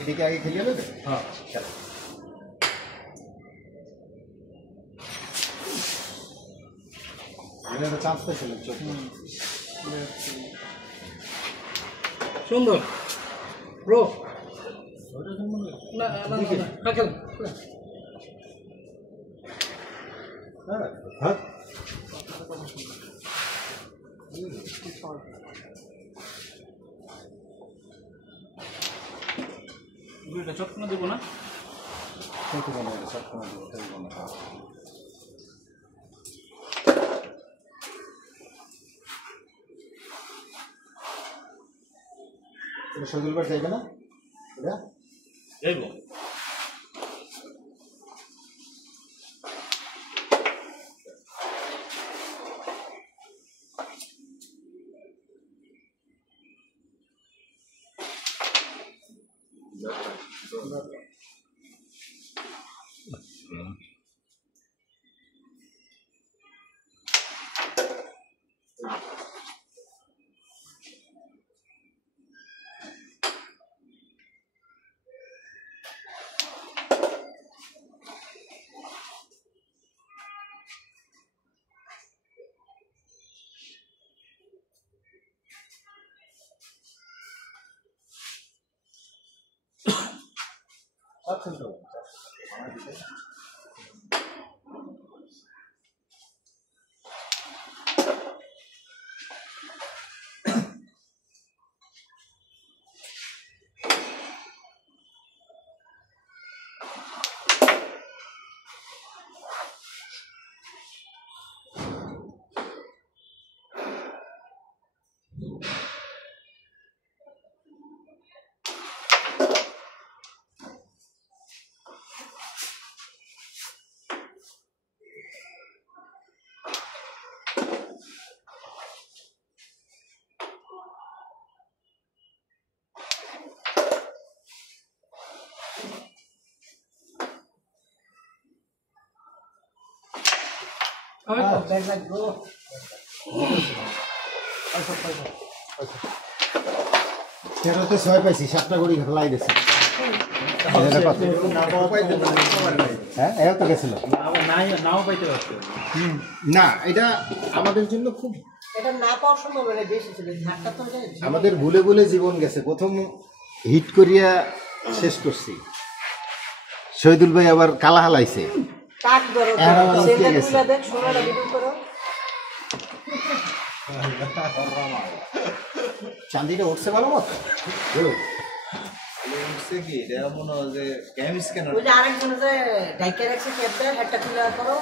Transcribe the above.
এদিকে আগে খেলিয়ে নেবে। হ্যাঁ খেলো। চান্স পেয়েছিলেন চোখ সুন্দর ব্রো না না না খেল হ্যাঁ দুইটা চটকনা দেবো না শহীদুল ভাই যাইবে না এটা যাইব তেরোতে 6 পাইছি 7টা গড়ি খেলাই দিয়েছে হ্যাঁ এও তো গেছিল নাও পাইতে পারছে না এটা আমাদের জন্য খুব এটা না পাওয়ার সম্ভাবনা বেশি ছিল ঝাড়টা তো আমাদের ভুলে ভুলে জীবন গেছে প্রথম হিট করিয়া শেষ করছি শহীদুল ভাই আবার কালা হালাইছে কাট ধরো সেটা দেখ সোনাটা ভিডিও করো চাঁদিটা উঠছে ভালো মতো উঠছে কি এটা মনে হয় যে ক্যাম স্ক্যানার ওই যে আরেকজন যে ডাইকে রাখছে ক্যাপটা হেডটা খুলে করো